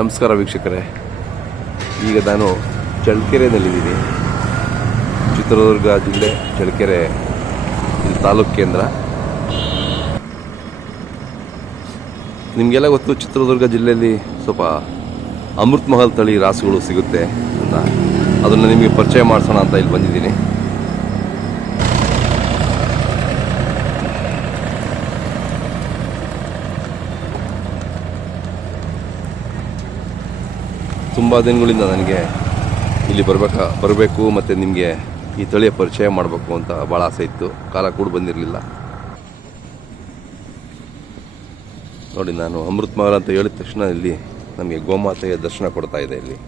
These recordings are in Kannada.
ನಮಸ್ಕಾರ ವೀಕ್ಷಕರೇ. ಈಗ ನಾನು ಚಳ್ಳಕೆರೆಯಲ್ಲಿದ್ದೀನಿ ಚಿತ್ರದುರ್ಗ ಜಿಲ್ಲೆ ಚಳ್ಳಕೆರೆ ತಾಲೂಕು ಕೇಂದ್ರ. ನಿಮಗೆಲ್ಲ ಗೊತ್ತು ಚಿತ್ರದುರ್ಗ ಜಿಲ್ಲೆಯಲ್ಲಿ ಸ್ವಲ್ಪ ಅಮೃತ್ ಮಹಲ್ ತಳಿ ರಾಸುಗಳು ಸಿಗುತ್ತೆ ಅಂತ. ಅದನ್ನು ನಿಮಗೆ ಪರಿಚಯ ಮಾಡಿಸೋಣ ಅಂತ ಇಲ್ಲಿ ಬಂದಿದ್ದೀನಿ. ತುಂಬ ದಿನಗಳಿಂದ ನನಗೆ ಇಲ್ಲಿ ಬರಬೇಕಾ, ಬರಬೇಕು ಮತ್ತು ನಿಮಗೆ ಈ ತಳಿಯ ಪರಿಚಯ ಮಾಡಬೇಕು ಅಂತ ಭಾಳ ಆಸೆ ಇತ್ತು. ಕಾಲ ಕೂಡ ಬಂದಿರಲಿಲ್ಲ. ನೋಡಿ, ನಾನು ಅಮೃತ್ ಮಹಲ್ ಅಂತ ಹೇಳಿದ ತಕ್ಷಣ ಇಲ್ಲಿ ನಮಗೆ ಗೋಮಾತೆಯ ದರ್ಶನ ಕೊಡ್ತಾ ಇದೆ ಇಲ್ಲಿ.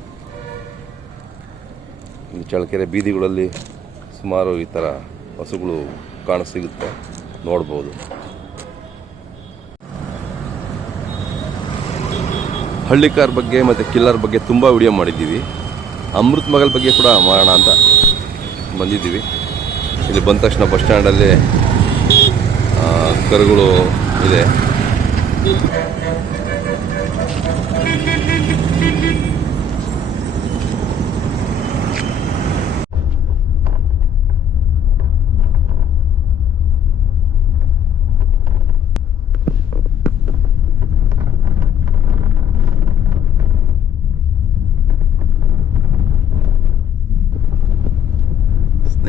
ಇಲ್ಲಿ ಚಳ್ಳಕೆರೆ ಬೀದಿಗಳಲ್ಲಿ ಸುಮಾರು ಈ ಥರ ಹಸುಗಳು ಕಾಣಸಿಗುತ್ತೆ, ನೋಡ್ಬೋದು. ಹಳ್ಳಿಕಾರ್ ಬಗ್ಗೆ ಮತ್ತು ಕಿಲ್ಲರ್ ಬಗ್ಗೆ ತುಂಬ ವಿಡಿಯೋ ಮಾಡಿದ್ದೀವಿ. ಅಮೃತ್ ಮಗಲ್ ಬಗ್ಗೆ ಕೂಡ ಮಾಡೋಣ ಅಂತ ಬಂದಿದ್ದೀವಿ. ಇಲ್ಲಿ ಬಂದ ತಕ್ಷಣ ಬಸ್ ಸ್ಟ್ಯಾಂಡಲ್ಲಿ ಕರುಗಳು ಇದೆ.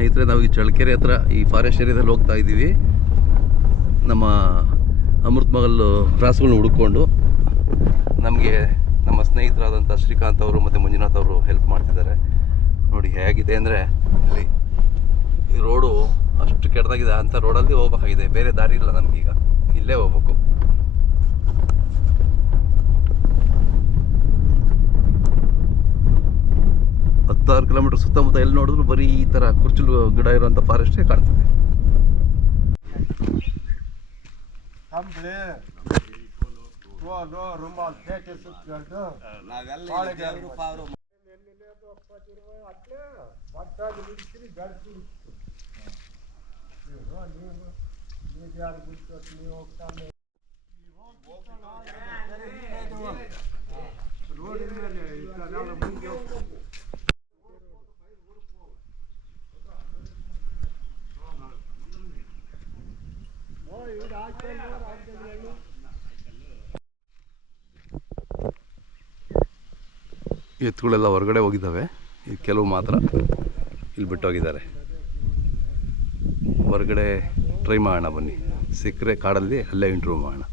ಸ್ನೇಹಿತರೆ, ನಾವು ಈ ಚಳ್ಳಕೆರೆ ಹತ್ರ ಈ ಫಾರೆಸ್ಟ್ ಏರಿಯಾದಲ್ಲಿ ಹೋಗ್ತಾ ಇದ್ದೀವಿ. ನಮ್ಮ ಅಮೃತ್ ಮಗಲ್ ಕ್ರಾಸ್ಗಳನ್ನ ಹುಡುಕೊಂಡು ನಮಗೆ ನಮ್ಮ ಸ್ನೇಹಿತರಾದಂಥ ಶ್ರೀಕಾಂತ್ ಅವರು ಮತ್ತು ಮಂಜುನಾಥ್ ಅವರು ಹೆಲ್ಪ್ ಮಾಡ್ತಿದ್ದಾರೆ. ನೋಡಿ, ಹೇಗಿದೆ ಅಂದರೆ ಇಲ್ಲಿ ಈ ರೋಡು ಅಷ್ಟು ಕೆಟ್ಟದಾಗಿದೆ. ಅಂಥ ರೋಡಲ್ಲಿ ಹೋಗ್ಬೇಕಾಗಿದೆ. ಬೇರೆ ದಾರಿ ಇಲ್ಲ ನಮಗೀಗ ಇಲ್ಲೇ ಹೋಗ್ಬೇಕು. ಹತ್ತಾರು ಕಿಲೋಮೀಟರ್ ಸುತ್ತಮುತ್ತ ಎಲ್ಲಿ ನೋಡಿದ್ರು ಬರೀ ಈ ಥರ ಕುರ್ಚಲು ಗಿಡ ಇರುವಂಥ ಫಾರೆಸ್ಟೇ ಕಾಣ್ತದೆ ಕಂಬಳಿ ತೋಲು ರುಮಾಲ್ ಪೇಟೆ ಸುತ್ಕೊಂಡು ಒಟ್ಟಾಗಿ ಬಿಡ್ತೀರಿ ಗಡ್ಸಿ ನೀವು ಯಾರು ಬಿಟ್ಟು ನೀವು ಹೋಗ್ತಾನೆ ರೋಡಿನ ಮೇಲೆ ಈ ಕಡೆ ಎಲ್ಲ ಮುಂದೆ ಹೋಗ್ತಾರೆ. ಓ, ಇವ್ರು ಹಾಕ್ತಾರೆ ನೋಡು, ಹಾಕ್ತಾರೆ ಹೇಳು. ಎತ್ತುಗಳೆಲ್ಲ ಹೊರಗಡೆ ಹೋಗಿದ್ದಾವೆ. ಕೆಲವು ಮಾತ್ರ ಇಲ್ಲಿ ಬಿಟ್ಟೋಗಿದ್ದಾರೆ ಹೊರಗಡೆ ಟ್ರೈ ಮಾಡೋಣ ಬನ್ನಿ. ಸಿಕ್ಕರೆ ಕಾಡಲ್ಲಿ ಅಲ್ಲೇ ಇಂಟ್ರೂವ್ ಮಾಡೋಣ.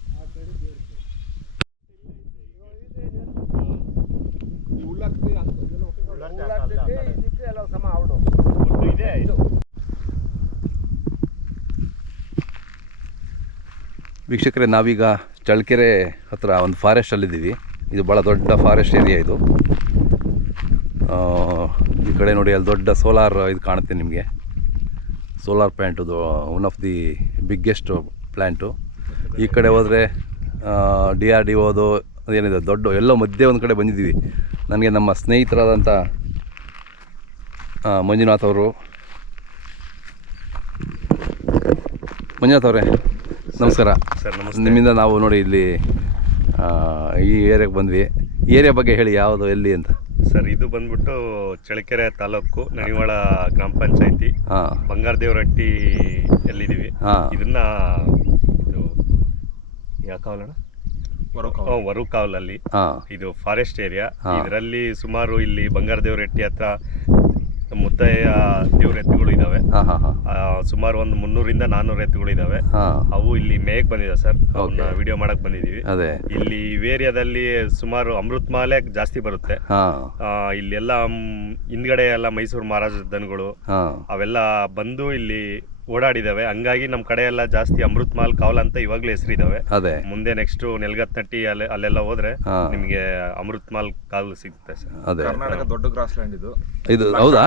ವೀಕ್ಷಕರೇ, ನಾವೀಗ ಚಳ್ಳಕೆರೆ ಹತ್ರ ಒಂದು ಫಾರೆಸ್ಟಲ್ಲಿದ್ದೀವಿ ಇದು ಭಾಳ ದೊಡ್ಡ ಫಾರೆಸ್ಟ್ ಏರಿಯಾ ಇದು. ಈ ಕಡೆ ನೋಡಿ, ಅಲ್ಲಿ ದೊಡ್ಡ ಸೋಲಾರ್ ಇದು ಕಾಣುತ್ತೆ ನಿಮಗೆ. Solar ಪ್ಲ್ಯಾಂಟದು one of the biggest plant ಈ ಕಡೆ ಹೋದರೆ ಡಿ ಆರ್ ಡಿ ಓದು ಅದೇನಿದೆ ದೊಡ್ಡ, ಎಲ್ಲೋ ಮಧ್ಯೆ ಒಂದು ಕಡೆ ಬಂದಿದ್ದೀವಿ. ನನಗೆ ನಮ್ಮ ಸ್ನೇಹಿತರಾದಂಥ ಮಂಜುನಾಥ್ ಅವರು. ಮಂಜುನಾಥ್ ಅವರೇ ನಮಸ್ಕಾರ. ಸರ್ ನಮಸ್ತೆ. ನಿಮ್ಮಿಂದ ನಾವು ನೋಡಿ ಇಲ್ಲಿ ಆ, ಈ ಏರಿಯಾಗೆ ಬಂದ್ವಿ. ಏರಿಯಾ ಬಗ್ಗೆ ಹೇಳಿ ಯಾವುದು ಎಲ್ಲಿ ಅಂತ. ಸರ್ ಇದು ಬಂದ್ಬಿಟ್ಟು ಚಳ್ಳಕೆರೆ ತಾಲೂಕು ನನಿವಾಳ ಗ್ರಾಮ ಪಂಚಾಯತಿ. ಬಂಗಾರ ಬಂಗಾರದೇವರಟ್ಟಿ ಎಲ್ಲಿದ್ದೀವಿ. ಇದನ್ನ ಇದು ಯಾವ ಕಾವಲಣ್ಣ? ವರು ಕಾವಲಲ್ಲಿ. ಹಾಂ. ಇದು ಫಾರೆಸ್ಟ್ ಏರಿಯಾ. ಇದರಲ್ಲಿ ಸುಮಾರು ಇಲ್ಲಿ ಬಂಗಾರದೇವರಟ್ಟಿ ಹತ್ರ ಮುತ್ತಯ್ಯ ದೇವ್ರ ಎತ್ತುಗಳು ಇದಾವೆ. ಸುಮಾರು ಒಂದು ಮುನ್ನೂರಿಂದ ನಾನ್ನೂರು ಎತ್ತುಗಳು ಇದಾವೆ. ಅವು ಇಲ್ಲಿ ಮೇಕ್ ಬಂದಿದೆ ಸರ್. ಅವನ್ನ ವಿಡಿಯೋ ಮಾಡಕ್ ಬಂದಿದೀವಿ. ಇಲ್ಲಿ ಏರಿಯಾದಲ್ಲಿ ಸುಮಾರು ಅಮೃತ್ ಮಾಲೆ ಜಾಸ್ತಿ ಬರುತ್ತೆ. ಇಲ್ಲಿ ಇಲ್ಲೆಲ್ಲ ಮ್, ಹಿಂದ್ಗಡೆ ಎಲ್ಲ ಮೈಸೂರು ಮಹಾರಾಜ ದನಗಳು ಅವೆಲ್ಲ ಬಂದು ಇಲ್ಲಿ ಓಡಾಡಿದಾವೆ. ಹಂಗಾಗಿ ನಮ್ಮ ಕಡೆ ಎಲ್ಲ ಜಾಸ್ತಿ ಅಮೃತ್ ಮಾಲ್ ಕಾವಲ್ ಅಂತ ಇವಾಗಲೇ ಹೆಸರಿದಾವೆ. ಅದೇ. ಮುಂದೆ ನೆಕ್ಸ್ಟ್ ನೆಲ್ಗತ್ನಟ್ಟಿ ಅಲ್ಲಿ ಅಲ್ಲೆಲ್ಲ ಹೋದ್ರೆ ನಿಮ್ಗೆ ಅಮೃತ್ ಮಾಲ್ ಕಾಲ್ ಸಿಗುತ್ತೆ ಸರ್. ಅದೇ. ಕರ್ನಾಟಕ ದೊಡ್ಡ ಗ್ರಾಸ್ ಲ್ಯಾಂಡ್ ಇದು ಇದು ಹೌದಾ?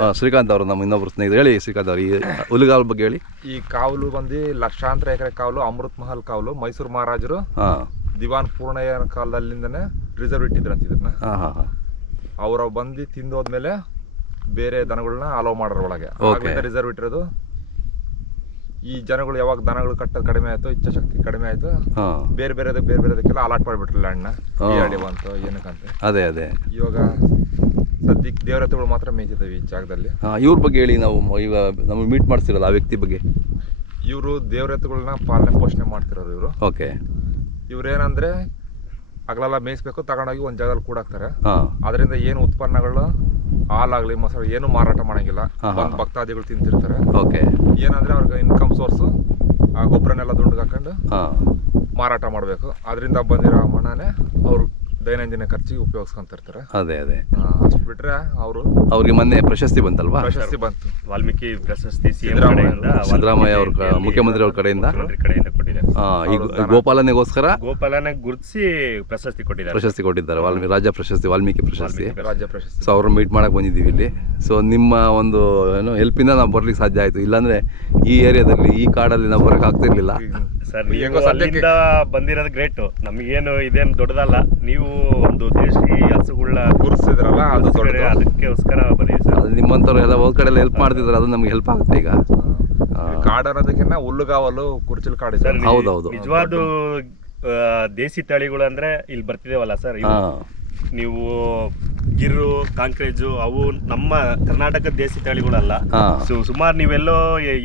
ಆ, ಶ್ರೀಕಾಂತ್ ಅವರು ನಮ್ಮ ಇನ್ನೊಬ್ರು ಸ್ನೇಹಿತರು ಹೇಳಿ ಶ್ರೀಕಾಂತ್ ಅವರು ಈ ಹುಲಿಗಾಲ್ ಬಗ್ಗೆ ಹೇಳಿ. ಈ ಕಾವಲು ಬಂದು ಲಕ್ಷಾಂತರ ಎಕರೆ ಕಾವಲು ಅಮೃತ್ ಮಹಲ್ ಕಾವಲು ಮೈಸೂರು ಮಹಾರಾಜರು ಹಾಂ. ದಿವಾನ್ ಪೂರ್ಣಯ್ಯನ ಕಾಲದಲ್ಲಿಂದನೇ ರಿಸರ್ವ್ ಇಟ್ಟಿದ್ರಂತ ಇದನ್ನ. ಅವ್ರ ಹಾಂ ಹಾಂ. ಅವ್ರು ಬಂದು ತಿಂದೋದ್ಮೇಲೆ ಬೇರೆ ದನಗಳನ್ನ ಅಲೋ ಮಾಡೋರ್ ಒಳಗೆ. Okay. ರಿಸರ್ವ್ ಇಟ್ಟಿರೋದು ಈ ಜನಗಳು ಯಾವಾಗ ದನಗಳು ಕಟ್ಟೋದು ಕಡಿಮೆ ಆಯ್ತು ಇಚ್ಛಾಶಕ್ತಿ ಕಡಿಮೆ ಆಯ್ತು ಬೇರೆ ಬೇರೆ ಬೇರೆ ಬೇರೆದಕ್ಕೆಲ್ಲ ಅಲಾಟ್ ಮಾಡಿಬಿಟ್ರು ಅಣ್ಣ. ಅಡಿ ಬಂತು ಏನಕ್ಕಂತೆ ಅದೇ ಅದೇ. ಇವಾಗ ಸದ್ಯಕ್ಕೆ ದೇವರತ್ಗಳು ಮಾತ್ರ ಮೇಯ್ತಿದ್ದಾವೆ ಈ ಜಾಗದಲ್ಲಿ. ಇವ್ರ ಬಗ್ಗೆ ಹೇಳಿ ನಾವು ಈಗ ನಮಗೆ ಮೀಟ್ ಮಾಡ್ತಿರಲ್ಲ ಆ ವ್ಯಕ್ತಿ ಬಗ್ಗೆ. ಇವರು ದೇವರತ್ತುಗಳನ್ನ ಪಾಲನೆ ಪೋಷಣೆ ಮಾಡ್ತಿರೋರು ಇವರು. ಓಕೆ. ಇವ್ರೇನಂದ್ರೆ ಹಗಲೆಲ್ಲ ಮೇಯಿಸ್ಬೇಕು ತಗೊಂಡೋಗಿ ಒಂದು ಜಾಗದಲ್ಲಿ ಕೂಡಾಕ್ತಾರೆ. ಅದರಿಂದ ಏನು ಉತ್ಪನ್ನಗಳು ಹಾಲಾಗ್ಲಿ ಮೊಸರು ಏನು ಮಾರಾಟ ಮಾಡಂಗಿಲ್ಲ. ಬಂದ್ ಭಕ್ತಾದಿಗಳು ತಿಂತಿರ್ತಾರೆ. ಓಕೆ. ಏನಂದ್ರೆ ಅವ್ರಿಗೆ ಇನ್ಕಮ್ ಸೋರ್ಸ್ ಆ ಗೊಬ್ಬರನೆಲ್ಲ ದುಂಡ್ಗಾಕೊಂಡು ಹಾಕೊಂಡು ಮಾರಾಟ ಮಾಡಬೇಕು. ಅದರಿಂದ ಬಂದಿರೋ ಹಣನೇ ಅವರು ದೈನಂದಿನ ಖರ್ಚಿಗೆ ಉಪಯೋಗಿಸ್ಕೊಂತಿರ್ತಾರೆ ಅದೇ ಅದೇ. ಅಷ್ಟು ಬಿಟ್ರೆ ಅವರು ಅವ್ರಿಗೆ ಮೊನ್ನೆ ಪ್ರಶಸ್ತಿ ಬಂತಲ್ವಾ? ಪ್ರಶಸ್ತಿ ಬಂತು. ವಾಲ್ಮೀಕಿ ಪ್ರಶಸ್ತಿ ಸಿಎಂ ಸಿದ್ದರಾಮಯ್ಯ ಕಡೆಯಿಂದ ಅವರು. ಸಿದ್ದರಾಮಯ್ಯ ಅವ್ರ ಮುಖ್ಯಮಂತ್ರಿ ಅವ್ರ ಕಡೆಯಿಂದ? ಕಡೆಯಿಂದ ಕೊಟ್ಟಿದ್ದಾರೆ. ಗೋಪಾಲನಿಗೋಸ್ಕರ ಗೋಪಾಲನ ಗುರುತಿಸಿ ಪ್ರಶಸ್ತಿ ಕೊಟ್ಟಿದ್ದಾರೆ. ಪ್ರಶಸ್ತಿ ಕೊಟ್ಟಿದ್ದಾರೆ. ವಾಲ್ಮೀಕಿ ರಾಜ್ಯ ಪ್ರಶಸ್ತಿ ವಾಲ್ಮೀಕಿ ಪ್ರಶಸ್ತಿ. ರಾಜ್ಯ ಪ್ರಶಸ್ತಿ. ಸೊ ಅವ್ರನ್ನ ಮೀಟ್ ಮಾಡಕ್ಕೆ ಬಂದಿದ್ದೀವಿ ಇಲ್ಲಿ. ಸೊ ನಿಮ್ಮ ಒಂದು ಏನು ಹೆಲ್ಪಿಂದ ನಾವು ಬರ್ಲಿಕ್ಕೆ ಸಾಧ್ಯ ಆಯಿತು. ಇಲ್ಲಾಂದರೆ ಈ ಏರಿಯಾದಲ್ಲಿ ಈ ಕಾಡಲ್ಲಿ ನಾವು ಬರೋಕ್ಕೆ ಆಗ್ತಿರ್ಲಿಲ್ಲ. ಸರ್ ನೀವು ಅಲ್ಲಿಂದ ಬಂದಿರೋದು ಗ್ರೇಟ್ ನಮಗೇನು ಇದೇನು ದೊಡ್ಡದಲ್ಲ ನೀವು ಒಂದು ದೇಶಿ ಹಸುಗಳನ್ನ ಕೂರಿಸಿದ್ರಲ್ಲ ಅದು ಅದಕ್ಕೋಸ್ಕರ ಬನ್ನಿ ಸರ್. ಅದು ನಿಮ್ಮಂಥವ್ರು ಎಲ್ಲ ಹೋದ ಕಡೆ ಎಲ್ಲ ಹೆಲ್ಪ್ ಮಾಡ್ತಿದ್ರು ಅದು ನಮ್ಗೆ ಹೆಲ್ಪ್ ಆಗುತ್ತೆ ಈಗ. ಕಾಡು ಅನ್ನೋದಕ್ಕಿಂತ ಹುಲ್ಲುಗಾವಲು ಕುರ್ಚಿಲ್ ಕಾಡು ಸರ್ ಹೌದು, ಹೌದು. ನಿಜವಾದ ದೇಸಿ ತಳಿಗಳು ಅಂದ್ರೆ ಇಲ್ಲಿ ಬರ್ತಿದೇವಲ್ಲ ಸರ್ ನೀವು ಗಿರ್ರು ಕಾಂಕ್ರೇಜು ಅವು ನಮ್ಮ ಕರ್ನಾಟಕ ದೇಸಿ ತಳಿಗಳಲ್ಲ. ಸೊ ಸುಮಾರು ನೀವೆಲ್ಲೋ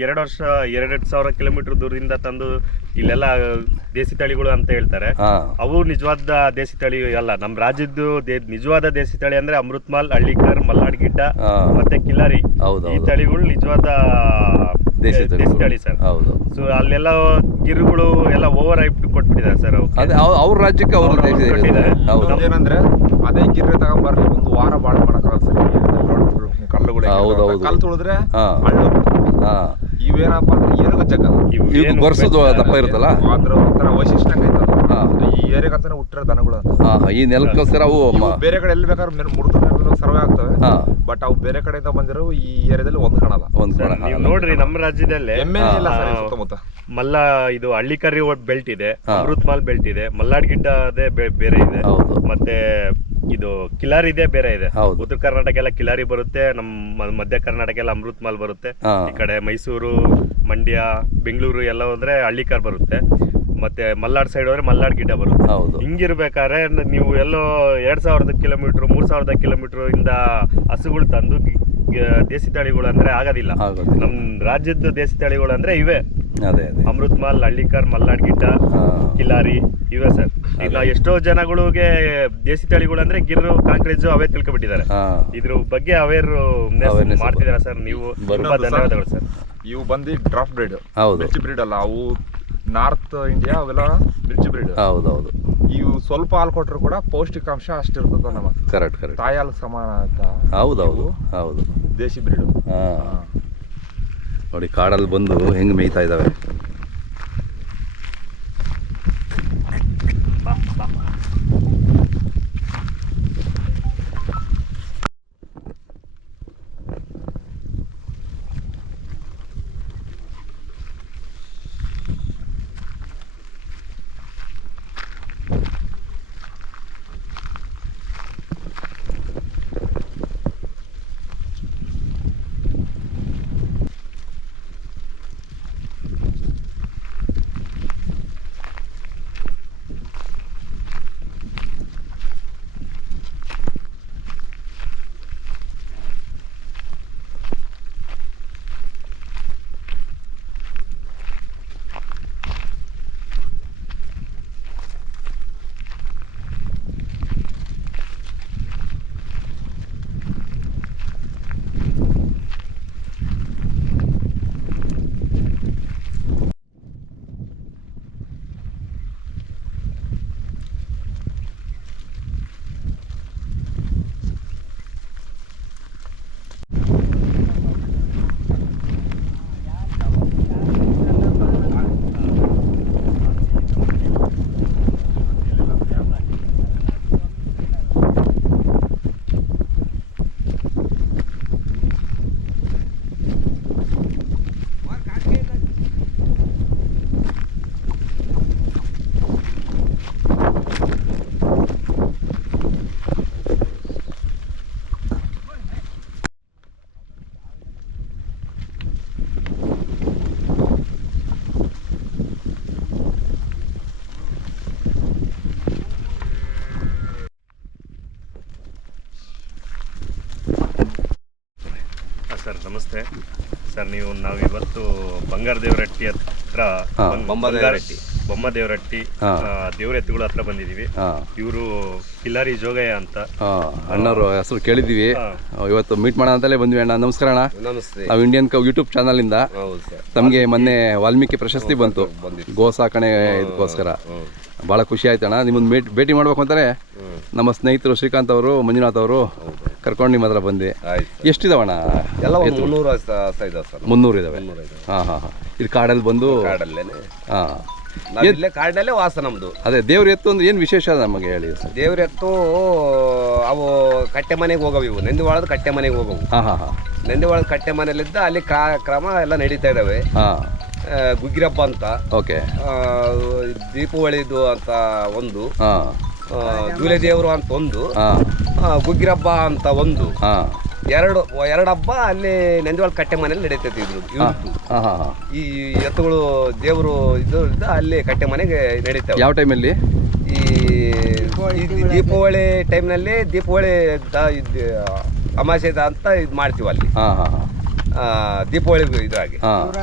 ಎರಡು ವರ್ಷ ಎರಡೆರಡು ಸಾವಿರ ಕಿಲೋಮೀಟರ್ ದೂರದಿಂದ ತಂದು ಇಲ್ಲೆಲ್ಲ ದೇಸಿ ತಳಿಗಳು ಅಂತ ಹೇಳ್ತಾರೆ. ಅವು ನಿಜವಾದ ದೇಸಿ ತಳಿ ಅಲ್ಲ. ನಮ್ಮ ರಾಜ್ಯದ್ದು ನಿಜವಾದ ದೇಸಿ ತಳಿ ಅಂದ್ರೆ ಅಮೃತ್ಮಾಲ್ ಹಳ್ಳಿಕರ್ ಮಲ್ನಾಡ್ ಗಿಡ್ಡ ಮತ್ತೆ ಕಿಲ್ಲಾರಿ ಈ ತಳಿಗಳು ನಿಜವಾದ ತಳಿ ಸರ್ ಹೌದು. ಸೊ ಅಲ್ಲೆಲ್ಲ ಗಿರುಗಳು ಎಲ್ಲ ಓವರ್ ಹೈಪ್ ಕೊಟ್ಬಿಟ್ಟಿದ್ದಾರೆ ಸರ್ ಅದೇ ಅವ್- ಅವ್ರ ರಾಜ್ಯಕ್ಕೆ ಅವರು ಅವ್ರು ದೇಶ ಹೌದು. ಏನಂದ್ರೆ ಅದೇ ಗಿರ್ರೆ ತಗೊಂಬರ್ಲಿ ಒಂದು ವಾರ ಬಾಳ್ ಮಾಡಕ್ಕಾಗಲ್ಲ ಸರ್ ಕಲ್ಲುಗಳು ಹೌದು, ಹೌದು. ಕಲ್ಲು ತುಳಿದ್ರೆ ಇವೇನಪ್ಪ ಅಂದ್ರೆ ಏನು ಜಗ್ಗಲ್ಲ ಇವು ಬರ್ಸೋದು ಗೊರ್ಸೋದು ದಪ್ಪ ಇರುತ್ತಲ್ಲ. ಅದ್ರ ಒಂಥರ ವೈಶಿಷ್ಟ್ಯ ಐತದ ಈ ಏರಿಯಾಗಂತಾನೆ ಹುಟ್ಟಿರೋ ದನಗಳು ಅಂತ. ಹಾಂ ಈ ನೆಲಕ್ಕೋಸ್ಕರ ಅವು ಇವು ಬೇರೆ ಕಡೆ ಎಲ್ಲಿ ಬೇಕಾದ್ರೆ ಮೇಲೆ ಮುರಿದ ಸರ್ವೆ ಆಗ್ತವೆ. ಹಾಂ. ಬಟ್ ಅವು ಬೇರೆ ಕಡೆಯಿಂದ ಬಂದಿರೋ ಈ ಏರಿಯಾದಲ್ಲಿ ಒಂದ್ ಕಾಣಲ್ಲ ಒಂದ್ ಸರ್, ನೀವು ನೋಡ್ರಿ ನಮ್ಮ ರಾಜ್ಯದಲ್ಲೇ ಎಮ್ಮೆ ಇಲ್ಲ ಸರ್ ಹಾ. ಸುತ್ತಮುತ್ತ. ಮಲ್ಲ ಇದು ಹಳ್ಳಿಕರಿ ಬೆಲ್ಟ್ ಇದೆ ಅಮೃತ್ ಮಾಲ್ ಬೆಲ್ಟ್ ಇದೆ ಮಲ್ನಾಡ್ ಗಿಡ್ಡ ಅದೇ ಬೆ- ಬೇರೆ ಇದೆ. ಹೌದು. ಮತ್ತೆ ಇದು ಕಿಲಾರಿ ಇದೆ ಬೇರೆ ಇದೆ. ಹೌದು. ಉತ್ತರ ಕರ್ನಾಟಕ ಎಲ್ಲ ಕಿಲಾರಿ ಬರುತ್ತೆ ನಮ್ಮ ಮಧ್ಯ ಕರ್ನಾಟಕ ಎಲ್ಲ ಅಮೃತ್ಮಾಲ್ ಬರುತ್ತೆ. ಹಾಂ. ಈ ಕಡೆ ಮೈಸೂರು ಮಂಡ್ಯ ಬೆಂಗಳೂರು ಎಲ್ಲ ಹೋದ್ರೆ ಹಳ್ಳಿಕಾರ್ ಬರುತ್ತೆ. ಮತ್ತೆ ಮಲ್ನಾಡ್ ಸೈಡ್ ಹೋದ್ರೆ ಮಲ್ನಾಡ್ ಗಿಡ್ಡ ಬರುತ್ತೆ. ಹೌದು. ಹಿಂಗಿರ್ಬೇಕಾದ್ರೆ ನೀವು ಎಲ್ಲೋ ಎರಡ್ ಸಾವಿರದ ಕಿಲೋಮೀಟರ್ ಮೂರ್ ಸಾವಿರದ ಕಿಲೋಮೀಟರ್ ಇಂದ ಹಸುಗಳು ತಂದು ದೇಸಿ ತಳಿಗಳು ಅಂದ್ರೆ ಆಗೋದಿಲ್ಲ. ನಮ್ ರಾಜ್ಯದ ದೇಸಿ ತಳಿಗಳು ಅಂದ್ರೆ ಇವೆ. ಅದೇ ಅದೇ. ಅಮೃತ್ಮಾಲ್ ಹಳ್ಳಿಕಾರ್ ಮಲ್ನಾಡ್ ಗಿಡ್ಡ ಕಿಲಾರಿ ಇವೆ ಸರ್. ಈಗ ಎಷ್ಟೋ ಜನಗಳಿಗೆ ದೇಸಿ ತಳಿಗಳು ಅಂದ್ರೆ ಗಿರ್ರು ಕಾಂಕ್ರೇಜು ಅವೇ ತಿಳ್ಕೊಬಿಟ್ಟಿದ್ದಾರೆ. ಇದ್ರ ಬಗ್ಗೆ ಅವೇರ್ ಮಾಡ್ತಿದಾರೆ ಸರ್ ನೀವು? ತುಂಬಾ. ಧನ್ಯವಾದಗಳು ಸರ್. ಇವು ಬಂದು ಡ್ರಾಫ್ಟ್ ಬ್ರೀಡ್ ಹೌದು. ಬ್ರೀಡ್ ಅಲ್ಲ ಅವು ನಾರ್ತ್ ಇಂಡಿಯಾ ಅವೆಲ್ಲ ಮಿರ್ಚಿ ಬ್ರೀಡ್. ಹೌದು ಹೌದು ಇವು ಸ್ವಲ್ಪ ಹಾಲು ಕೊಟ್ಟರು ಕೂಡ ಪೌಷ್ಟಿಕಾಂಶ ಅಷ್ಟಿರ್ತದ ನಮ್ಮ ಕರೆಕ್ಟ್ ಕರೆಕ್ಟ್ ತಾಯಿ ಹಾಲು ಸಮಾನ ಅಂತ ಹೌದು ಹೌದು ಹೌದು. ದೇಶಿ ಬ್ರೀಡು. ಹಾಂ. ನೋಡಿ ಕಾಡಲ್ಲಿ ಬಂದು ಹೆಂಗೆ ಮೇಯ್ತಾ ಇದ್ದಾವೆ ಸರ್ ನಮಸ್ತೆ. ಸರ್ ನೀವು ನಾವಿವತ್ತು ಬಂಗಾರ ದೇವರಟ್ಟಿ ಹತ್ರ ಬಂಗಾರಟ್ಟಿ ಬೊಮ್ಮ ಬೊಮ್ಮದೇವರಟ್ಟಿ. ಬಂಗಾರ- ಬೊಮ್ಮದೇವರಟ್ಟಿ ಹಾ. ದೇವ್ರ ಎತ್ತುಗಳ ಹತ್ರ ಬಂದಿದೀವಿ ಇವರು ಕಿಲ್ಲಾರಿ ಜೋಗಯ್ಯ ಅಂತ. ಅಣ್ಣವರು ಹೆಸರು ಕೇಳಿದೀವಿ ಇವತ್ತು ಮೀಟ್ ಮಾಡೋಣ ಅಂತಲೇ ಬಂದ್ವಿ ಅಣ್ಣ. ನಮಸ್ಕಾರ ಅಣ್ಣ. ನಮಸ್ತೆ. ನಾವು ಇಂಡಿಯನ್ ಕವ್ ಯೂಟ್ಯೂಬ್ ಚಾನಲಿಂದ ಹೌದು ಸರ್. ತಮಗೆ ಮೊನ್ನೆ ವಾಲ್ಮೀಕಿ ಪ್ರಶಸ್ತಿ ಬಂತು. ಗೋ ಸಾಕಣೆ ಇದಕ್ಕೋಸ್ಕರ. ಭಾಳ ಖುಷಿ ಆಯ್ತು ಅಣ್ಣ. ನಿಮ್ಮನ್ನು ಭೇಟಿ ಮಾಡ್ಬೇಕು ಅಂತಾರೆ ನಮ್ಮ ಸ್ನೇಹಿತರು ಶ್ರೀಕಾಂತ್ ಅವರು ಮಂಜುನಾಥ್ ಅವರು ಕರ್ಕೊಂಡು ನಿಮ್ಮ ಹತ್ರ ಬಂದೆ. ಆಯ್ತು. ಎಷ್ಟಿದಾವಣ್ಣ? ಎಲ್ಲ ಒಂದು ಮುನ್ನೂರು ಇದಾವೆ ಸರ್. ಮುನ್ನೂರು ಇದಾವೆ. ಮುನ್ನೂರು ಇದಾವೆ. ಹಾಂ ಹಾಂ ಹಾಂ. ಇಲ್ಲಿ ಕಾಡಲ್ಲಿ ಬಂದು ಕಾಡಲ್ಲೇನೆ. ಹಾಂ. ನಾವು ಇಲ್ಲೇ ಕಾಡಲ್ಲೇ ವಾಸ ನಮ್ದು. ಅದೇ ದೇವ್ರ ಎತ್ತು ಅಂದ್ರೆ ಏನು ವಿಶೇಷ ನಮಗೆ ಹೇಳಿ ಸರ್? ದೇವ್ರ ಎತ್ತು ಅವು ಕಟ್ಟೆ ಮನೆಗೆ ಹೋಗವು ಇವು. ನಂದಿ ಒಳದ ಕಟ್ಟೆ ಮನೆಗೆ ಹೋಗವು. ಹಾಂ ಹಾಂ ಹಾಂ. ನಂದಿ ಒಳದ ಕಟ್ಟೆ ಮನೆಯಲ್ಲಿದ್ದ ಅಲ್ಲಿ ಕ್ರಾ- ಕ್ರಮ ಎಲ್ಲ ನಡೀತಾ ಇದಾವೆ. ಹಾಂ. ಗುಗ್ಗಿರಪ್ಪ ಅಂತ. ಓಕೆ. ಆ, ದೀಪಾವಳಿದು ಅಂತ ಒಂದು. ಹಾಂ. ಜೂಲೆ ದೇವರು ಅಂತ ಒಂದು ಗುಗ್ಗಿರಬ್ಬ ಅಂತ ಒಂದು. ಹಾಂ ಎರಡು ಎರಡು ಹಬ್ಬ ಅಲ್ಲಿ ನಂದಿವಾಳ ಕಟ್ಟೆ ಮನೆಯಲ್ಲಿ ನಡೀತೈತಿ ಇದ್ರು ಈ ಎತ್ತುಗಳು ದೇವರು ಇದು ಅಲ್ಲಿ ಕಟ್ಟೆ ಮನೆಗೆ ನಡೀತಾವೆ. ಯಾವ ಟೈಮಲ್ಲಿ ಈ ಈ ದೀಪಾವಳಿ ಟೈಮ್ನಲ್ಲಿ ದೀಪಾವಳಿ ದ- ಇದ್- ಅಮಾವಾಸ್ಯೆ ಅಂತ ಇದು ಮಾಡ್ತೀವಿ ಅಲ್ಲಿ. ಹಾಂ ಹಾಂ ಹಾಂ. ಆ, ದೀಪಾವಳಿ ಇದ್ರಾಗೆ. ಹಾಂ.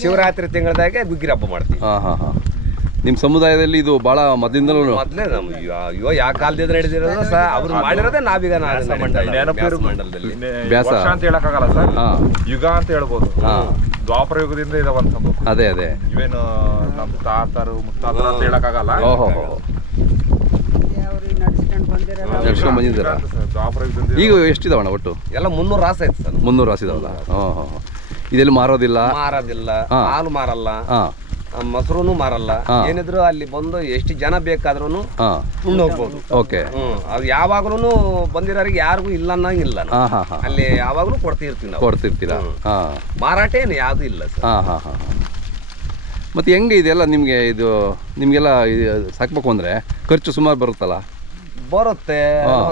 ಶಿವರಾತ್ರಿ ತಿಂಗಳದಾಗೆ ಗುಗ್ಗಿರ ಹಬ್ಬ ಮಾಡ್ತೀವಿ. ಹಾಂ ಹಾಂ ಹಾಂ. ನಿಮ್ಮ ಸಮುದಾಯದಲ್ಲಿ ಇದು ಭಾಳ ಮೊದಲಿಂದಲೂ ಮೊದ್ಲೇ ನಮ್ ಅಯ್ಯೋ ಯಾವ ಕಾಲದಿಂದ ನಡೆದಿರೋದು ಸಹ ಅವ್ರು ಮಾಡಿರೋದೇ ನಾವೀಗ. ನೆನಪಿರು ಮಂಡಲದಲ್ಲಿ. ವ್ಯಾಸ. ವರ್ಷ ಅಂತ ಹೇಳಕ್ಕಾಗಲ್ಲ ಸರ್. ಹಾಂ. ಯುಗ ಅಂತ ಹೇಳ್ಬೋದು. ಹಾಂ. ದ್ವಾಪರ ಯುಗದಿಂದ ಇದಾವಂತ ಅದೇ ಅದೇ. ಇವೇನು ನಮ್ಮ ತಾತರು ಮುತ್ತಾತರು ಅಂತ ಹೇಳಕ್ಕಾಗಲ್ಲ. ಓಹೋ ನಡ್ಸ್ಕೊಂಡ್ ಬಂದಿದ್ದೀರ? ಸರ್, ದ್ವಾಪರ ಯುಗದಿಂದ ಈಗ ಎಷ್ಟಿದಾವಣ್ಣ ಒಟ್ಟು? ಎಲ್ಲ ಮುನ್ನೂರು ರಾಸ ಐತೆ ಸರ್. ಮುನ್ನೂರು ರಾಸಿದಾವಲ್ಲ ಹಾಂ ಹಾಂ ಹಾಂ. ಇದೆಲ್ಲಿ ಮಾರೋದಿಲ್ಲ? ಮಾರೋದಿಲ್ಲ. ಹಾ. ಹಾಲು ಮಾರಲ್ಲ. ಹಾಂ. ಆ, ಮೊಸರುನು ಮಾರಲ್ಲ. ಏನಿದ್ರು ಅಲ್ಲಿ ಬಂದು ಎಷ್ಟು ಜನ ಬೇಕಾದ್ರೂ ಉಣ್ಣು ಹೋಗ್ಬೋದು ಓಕೆ. ಅದು ಯಾವಾಗ್ಲೂ ಬಂದಿರೋರಿಗೆ ಯಾರಿಗೂ ಇಲ್ಲ ಅನ್ನಂಗಿಲ್ಲ ಅಲ್ಲಿ ಯಾವಾಗ್ಲೂ ಕೊಡ್ತಿರ್ತೀನಿ ನಾವು. ಕೊಡ್ತಿರ್ತೀರಾ? ಮಾರಾಟ ಏನು ಯಾವ್ದು ಇಲ್ಲ ಮತ್ತು ಹೆಂಗೆ ಇದೆಲ್ಲ ನಿಮಗೆ ಇದು ನಿಮಗೆಲ್ಲ ಸಾಕ್ಬೇಕು ಅಂದರೆ ಖರ್ಚು ಸುಮಾರು ಬರುತ್ತಲ್ಲ? ಬರುತ್ತೆ.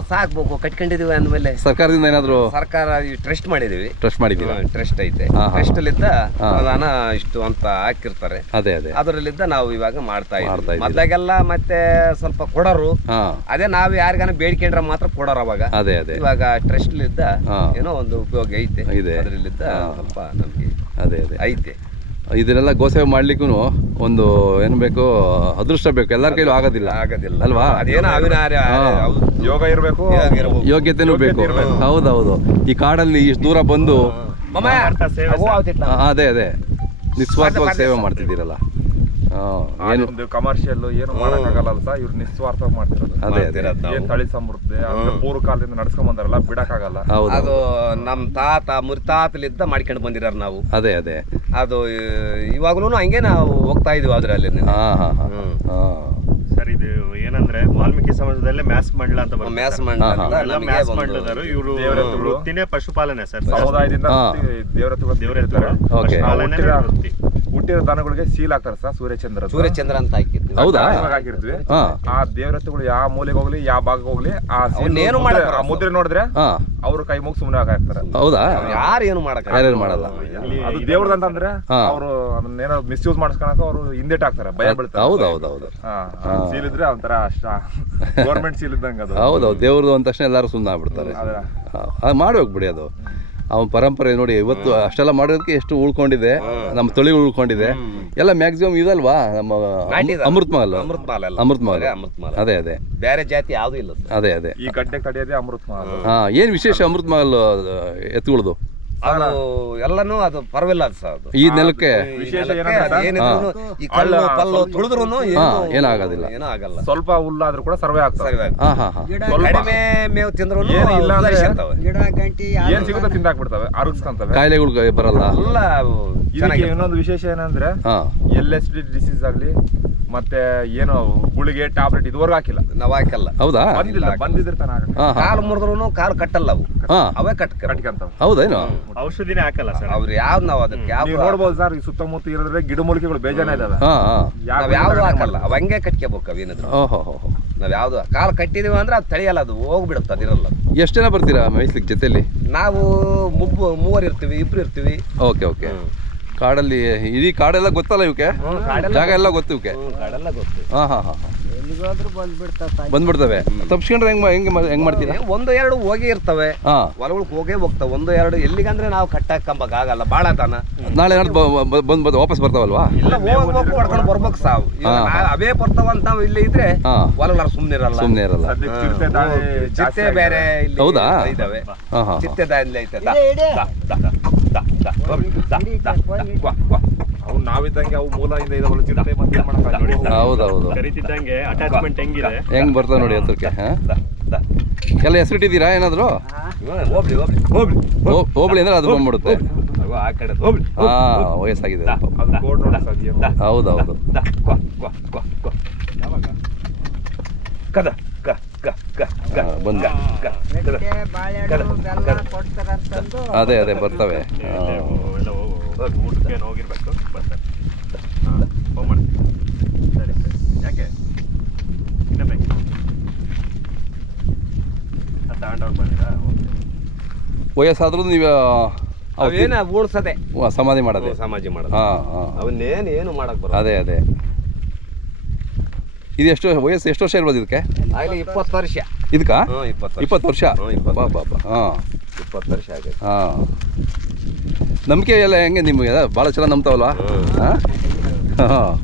ಸಾಕ್ಬೇಕು ಕಟ್ಕೊಂಡಿದೀವಿ ಅಂದ್ಮೇಲೆ. ಸರ್ಕಾರದಿಂದ ಏನಾದ್ರು ಸರ್ಕಾರ ಟ್ರಸ್ಟ್ ಮಾಡಿದೀವಿ ಟ್ರಸ್ಟ್ ಮಾಡಿದೀವಿ ಟ್ರಸ್ಟ್ ಐತೆ. ಟ್ರಸ್ಟ್ ಅಲ್ಲಿದ್ದ. ಅನುದಾನ ಇಷ್ಟು ಅಂತ ಹಾಕಿರ್ತಾರೆ. ಅದೇ ಅದೇ. ಅದರಲ್ಲಿದ್ದ ನಾವು ಇವಾಗ ಮಾಡ್ತಾ ಇದ್ದೀವಿ. ಮೊದ್ಲಾಗೆಲ್ಲ ಮತ್ತೆ ಸ್ವಲ್ಪ ಕೊಡೋರು. ಅದೇ ನಾವು ಯಾರಿಗಾನ ಬೇಡ್ಕೊಂಡ್ರೆ ಮಾತ್ರ ಕೊಡೋರು ಅವಾಗ. ಅದೇ ಅದೇ. ಇವಾಗ ಟ್ರಸ್ಟ್ ಏನೋ ಒಂದು ಉಪಯೋಗ ಐತೆ. ಇದೆ. ಅದರಲ್ಲಿದ್ದ. ಸ್ವಲ್ಪ ನಮ್ಗೆ ಅದೇ ಅದೇ. ಐತೆ. ಇದನ್ನೆಲ್ಲ ಗೋಸೇವೆ ಮಾಡ್ಲಿಕ್ಕೂ ಒಂದು ಏನು ಬೇಕು ಅದೃಷ್ಟ ಬೇಕು. ಎಲ್ಲರ ಕೈಲೂ ಆಗೋದಿಲ್ಲ. ಆಗೋದಿಲ್ಲ. ಅಲ್ವಾ? ಯೋಗ ಇರಬೇಕು ಯೋಗ ಇರ್ಬೇಕು. ಯೋಗ್ಯತೆನೂ ಬೇಕು. ಹೌದೌದು. ಈ ಕಾಡಲ್ಲಿ ಇಷ್ಟು ದೂರ ಬಂದು ಅದೇ ಅದೇ. ನಿಸ್ವಾರ್ಥವಾಗಿ ಸೇವೆ ಮಾಡ್ತಿದ್ದೀರಲ್ಲ. ಕಮರ್ಷಿಯಲ್ ಏನು? ಮಾಡಕ್ಕಾಗಲ್ಲ ಸರ್ ಇವ್ರು ನಿಸ್ವಾರ್ಥವಾಗಿ ಮಾಡ್ತಿರೋದು. ಏನ್ ತಳಿ ಸಮೃದ್ಧಿ ಮೂರು ಪೂರ್ವ ಕಾಲದಿಂದ ನಡ್ಸ್ಕೊಂಡ್ ಬಂದಾರಲ್ಲ ಬಿಡಕ್ಕಾಗಲ್ಲ. ಅದು ನಮ್ ತಾತ ಮುರ್ತಾತಲಿದ್ದ ಮಾಡ್ಕೊಂಡು ಬಂದಿರಾರ ನಾವು. ಅದೇ ಅದೇ. ಅದು ಇವಾಗ್ಲೂ ಹಂಗೆ ನಾವು ಹೋಗ್ತಾ ಇದೀವಿ ಅದ್ರಲ್ಲಿ ಸರಿ ಇದು ಏನಂದ್ರೆ ವಾಲ್ಮೀಕಿ ಸಮಾಜದಲ್ಲೇ ಮ್ಯಾಸ್ ಮಂಡಲ ಅಂತ ಬರುತ್ತೆ ಮ್ಯಾಸ್ ಮಾಡ್ಲಾ ಮಂಡಲ ಅಂತ ಎಲ್ಲ ಮ್ಯಾಸ್ ಮಂಡಲದವರು ಇವರು. ವೃತ್ತಿನೇ ಪಶುಪಾಲನೆ ಸರ್. ಸಮುದಾಯದಿಂದ ಹಾ. ದೇವರ ದೇವ್ರ ವೃತ್ತಿ. ಹುಟ್ಟಿದ ದನಗಳಿಗೆ ಸೀಲ್ ಹಾಕ್ತಾರೆ ಸರ್ ಸೂರ್ಯಚಂದ್ರ. ಸೂರ್ಯಚಂದ್ರ ಅಂತ ಹಾಕಿರ್ತೀವಿ. ಹೌದಾ? ಇವಾಗ ಹಾಕಿರ್ತೀವಿ. ಹಾಂ. ಆ ದೇವರತ್ತುಗಳು ಯಾವ ಮೂಲೆಗೆ ಹೋಗ್ಲಿ ಯಾವ ಭಾಗಕ್ಕೆ ಹೋಗ್ಲಿ ಆ seal ಅವ್ನೇನು ಮುದ್ರೆ- ಆ ಮುದ್ರೆ ನೋಡಿದ್ರೆ ಹಾಂ. ಅವ್ರ ಕೈ ಮುಗಿ ಸುಮ್ಮನೆ ಹಾಕ್ತಾರೆ. ಹೌದಾ? ಯಾರು ಏನು ಮಾಡಕ ಯಾರ್ಯಾರು ಮಾಡಲ್ಲ. ಅದು ದೇವ್ರದ್ದು ಅಂತಂದ್ರೆ ಹಾ. ಅವರು ಮಿಸ್ ಮಿಸ್ಯೂಸ್ ಮಾಡಿಸ್ಕೊಳಕ ಅವರು ಹಿಂದೆ ಹಾಕ್ತಾರೆ ಭಯ ಬೀಳ್ತಾರೆ. ಹೌದು ಹೌದು ಹೌದು ಸೀಲ್ ಇದ್ರೆ ಒಂಥರ ಅಷ್ಟ ಗೌರ್ಮೆಂಟ್ ಸೀಲ್ ಇದ್ದಂಗೆ ಅದು. ಹೌದು ದೇವ್ರದ್ದು ಅಂದ ತಕ್ಷಣ ಎಲ್ಲರೂ ಸುಮ್ಮನೆ ಆಗ್ಬಿಡ್ತಾರೆ. ಅದ್ರ ಅದು. ಮಾಡ್ಬೇಕು ಬಿಡಿ ಅದು. ಅವನ ಪರಂಪರೆ ನೋಡಿ ಇವತ್ತು ಅಷ್ಟೆಲ್ಲ ಮಾಡೋದಕ್ಕೆ ಎಷ್ಟು ಉಳ್ಕೊಂಡಿದೆ ನಮ್ಮ ತೊಳಿ ಉಳ್ಕೊಂಡಿದೆ. ಎಲ್ಲ ಮ್ಯಾಕ್ಸಿಮಮ್ ಇದಲ್ವಾ? ನಮ್ಮ. ಅಮೃತ್ ಮಹಲ್. ಅಮೃತ್ ಮಹಲ್ ಅಲ್ಲ ಅಮೃತ್ ಮಹಲ್. ಅದೇ ಅದೇ ಬೇರೆ ಜಾತಿ ಯಾವ್ದು ಇಲ್ಲ. ಅದೇ ಅದೇ. ಈ ಗಡ್ಡೆ ಕಡಿಯೋದೇ ಅಮೃತ್ ಮಹಲ್. ಹಾ ಏನು ವಿಶೇಷ ಅಮೃತ್ ಮಹಲ್ ಎತ್ತುಗಳದು ಅದು ಎಲ್ಲಾನು ಅದು ಪರವಿಲ್ಲ ಅದು ಸರ್ ಅದು. ಈ ನೆಲಕ್ಕೆ ವಿಶೇಷ ಏನಂದ್ರೆ ಸರ್, ಈ ಕಲ್ಲು ಪಲ್ಲು ಸ್ವಲ್ಪ- ತುಳಿದ್ರುನು ಹಾ, ಏನು ಏನೂ ಆಗಲ್ಲ. ಸ್ವಲ್ಪ ಹುಲ್ಲಾದ್ರೂ ಕೂಡ ಸರ್ವೆ ಆಗ್ತದೆ. ಸರಿ ಆಯ್ತು. ಹಾಂ ಹಾಂ ಹಾಂ ಸ್ವಲ್ಪ ಕಡಿಮೆ ಮೇವು ತಿಂದ್ರು ಏನೂ ಇಲ್ಲ ಅಂದ್ರೆ- ಗಿಡ ಗಂಟಿ ಏನ್ ಸಿಗುತ್ತೆ ತಿಂದಾಕ್ಬಿಡ್ತವೆ ಅರಗಿಸ್ಕೊಂತವೆ. ಕಾಯಿಲೆಗಳು ಬರಲ್ಲ. ಎಲ್ಲ ಇದಕ್ಕೆ ಚೆನ್ನಾಗಿ ಇನ್ನೊಂದು ವಿಶೇಷ ಏನಂದ್ರೆ ಹಾಂ. ಎಲ್ ಎಸ್ ಡಿ ಡಿಸೀಸ್ ಆಗ್ಲಿ ಮತ್ತೆ ಏನು ಗುಳಿಗೆ ಟ್ಯಾಬ್ಲೆಟ್ ಇದುವರೆಗೂ ಹಾಕಿಲ್ಲ. ನಾವ್ ಹಾಕಲ್ಲ. ಹೌದಾ? ಬಂದಿಲ್ಲ ಬಂದಿದ್ರೆ ತಾನ ಕಾಲು ಮುರಿದ್ರು ಕಾಲು ಕಟ್ಟಲ್ಲ ಅವು. ಅವೇ ಕಟ್ ಕಟ್ಕಂತ ಹೌದೇನು ಔಷಧಿನೇ ಹಾಕಲ್ಲ ಸರ್. ಅವ್ರು ಯಾವ್ದು ನಾವು ಅದಕ್ಕೆ ಯಾವ ನೋಡ್ಬೋದು ಸರ್ ಈ ಸುತ್ತಮುತ್ತ ಇರೋದ್ರೆ ಗಿಡಮೂಲಿಕೆಗಳು ಬೇಜಾನ ಇದಾವೆ. ನಾವ್ ಯಾವ್ದು ಹಾಕಲ್ಲ. ಅವ್ ಹಂಗೆ ಕಟ್ಕೋಬೇಕು ಅವೇನಿದ್ರು ಓಹೋ ಹೋ ಹೋ ನಾವ್ ಯಾವ್ದು ಕಾಲು ಕಟ್ಟಿದೀವಿ ಅಂದ್ರೆ ಅದು ತಳಿಯಲ್ಲ ಅದು ಹೋಗ್ಬಿಡುತ್ತೆ ಅದಿರಲ್ಲ. ಎಷ್ಟು ಜನ ಬರ್ತೀರಾ ಮೈಸ್ಲಿಕ್ ಜೊತೆಲಿ? ನಾವು ಮುಬ್ಬು ಮೂವರು ಇರ್ತೀವಿ ಇಬ್ರು ಇರ್ತೀವಿ. Okay okay. ಕಾಡಲ್ಲಿ ಇಡೀ ಕಾಡೆಲ್ಲ ಗೊತ್ತಲ್ಲ ಇವಕ್ಕೆ ಜಾಗ ಎಲ್ಲ ಗೊತ್ತು. ಇವಕ್ಕೆ ಹ್ಮ್, ಕಾಡೆಲ್ಲ ಗೊತ್ತು. ಹಾಂ ಹಾಂ ಹಾಂ ಹಾಂ. ಎಲ್ಲಿಗಾದ್ರೂ ಬಂದ್ಬಿಡ್ತಾವ. ತಪ್ಸ್ಕೊಂಡ್ರೆ ಹೆಂಗ್ ಹೆಂಗ್ ಹೆಂಗ್ ಮಾಡ್ತೀರಾ? ಒಂದು ಎರಡು ಹೋಗಿ ಇರ್ತವೆ. ಹಾ. ಹೊಲಗಳಿಗೆ ಹೋಗೇ ಹೋಗ್ತಾವೆ. ಒಂದು ಎರಡು ಎಲ್ಲಿಗಂದ್ರೆ ನಾವು ಕಟ್ಟಕ್ಕಂಬಕ್ ಆಗಲ್ಲ. ಬಾಳ ತಾನ. ನಾಳೆ ಬಂದ್ ಬಂದು ವಾಪಸ್ ಬರ್ತಾವಲ್ವಾ? ಇಲ್ಲ ಹೋಗ್ಬೇಕು ಬರ್ಬೇಕು ಸಾವು. ಅವೇ ಬರ್ತಾವಂತ ನಾವು ಇಲ್ಲಿ ಇದ್ರೆ ಹೊಲಗಳ ಸುಮ್ನೆ ಇರಲ್ಲ. ಸುಮ್ನೆ ಇರಲ್ಲ. ಚಿತ್ತೆ ಬೇರೆ ಇಲ್ಲಿ ಹೌದಾ? ಇದಾವೆ. ಚಿತ್ತೆ ದಾರಿ ಐತೆ ದಾ, ಇಡೆ, ಇಡೆ. ದಾ, ದಾ, ದಾ, ದಾ, ದಾ, ದಾ, ದಾ, ಕ್ವಾ, ಕ್ವಾ. ಅವು ನಾವಿದ್ದಂಗೆ ಅವು ಮೂಲದಿಂದ ಇದಾವಲ್ಲ ಚಿರತೆ ಮತ್ತೆ ಏನ್ ಮಾಡಕ್ಕಾಗಲ್ಲ. ನೋಡಿ ಸರ್, ಹೌದೌದು ಕರಿತಿದ್ದಂಗೆ ಅಟ್ಯಾಚ್ಮೆಂಟ್ ಹೆಂಗಿದೆ ಹೆಂಗ್ ಬರ್ತಾವ ನೋಡಿ ಹತ್ರಕ್ಕೆ ಹಾ ದಾ, ದಾ. ಎಲ್ಲ ಹೆಸರಿಟ್ಟಿದ್ದೀರಾ ಏನಾದ್ರು ಇವಾಗ ಹೋಗ್ಲಿ ಹೋಗ್ಲಿ ಹೋಗ್ಲಿ ಹೋ- ಹೋಬಳಿ ಅಂದ್ರೆ ಅದು ಬಂದ್ಬಿಡುತ್ತೆ ಆ ಕಡೆ ಹೋಗ್ಲಿ ಹಾ ವಯಸ್ಸಾಗಿದೆ ಹೌದೌದು ದಾ, ಕ್ವಾ, ಕ್ವಾ, ಕ್ವಾ, ಕ್ವಾ. ಕದ ಬಂದ. ಅದೇ ಅದೇ ಬರ್ತವೆ. ಹಾ. ಎಲ್ಲ ಊಟಕ್ಕೆ ಏನೋ ಹೋಗಿರ್ಬೇಕು? ಬರ್ತಾರೆ. ಹಾಂ ಮಾಡ್ತೀನಿ ಸರಿ ಸರಿ. ಯಾಕೆ? ಇನ್ನೂ ಬೇಕು. ತಗೊಂಡೋಗಿ ಬಂದಿರಾ? ವಯಸ್ಸಾದ್ರೂ ನೀವು ಅವೇನ ವ- ಸಮಾಧಿ ಮಾಡೋದೆ. ಸಮಾಜ ಮಾಡೋದು. ಹಾಂ ಹಾಂ. ಅವನ್ನೇನು ಏನು ಮಾಡಕ್ ಬರೋದು? ಅದೇ ಅದೇ. ಇದು ಎಷ್ಟು ವಯಸ್ಸು ಎಷ್ಟು ವರ್ಷ ಇರ್ಬೋದು ಇದಕ್ಕೆ? ಆಗ್ಲಿ ಇಪ್ಪತ್ತು ವರ್ಷ. ಇದಕ್ಕ? ಇಪ್ಪತ್ತು ಇಪ್ಪತ್ತು ವರ್ಷ? ಇಪ್ಪತ್ತು ಬಾ ವರ್ಷ. ಬಾ ಬಾ. ಹಾಂ. ಇಪ್ಪತ್ತು ವರ್ಷ ಆಗೈತೆ ಹಾಂ. ನಂಬಿಕೆ ಎಲ್ಲ ಹೆಂಗೆ ನಿಮಗೆ? ಭಾಳ ಚೆನ್ನಾಗಿ ನಂಬ್ತಾವಲ್ವಾ. ಹಾಂ? ಹಾಂ.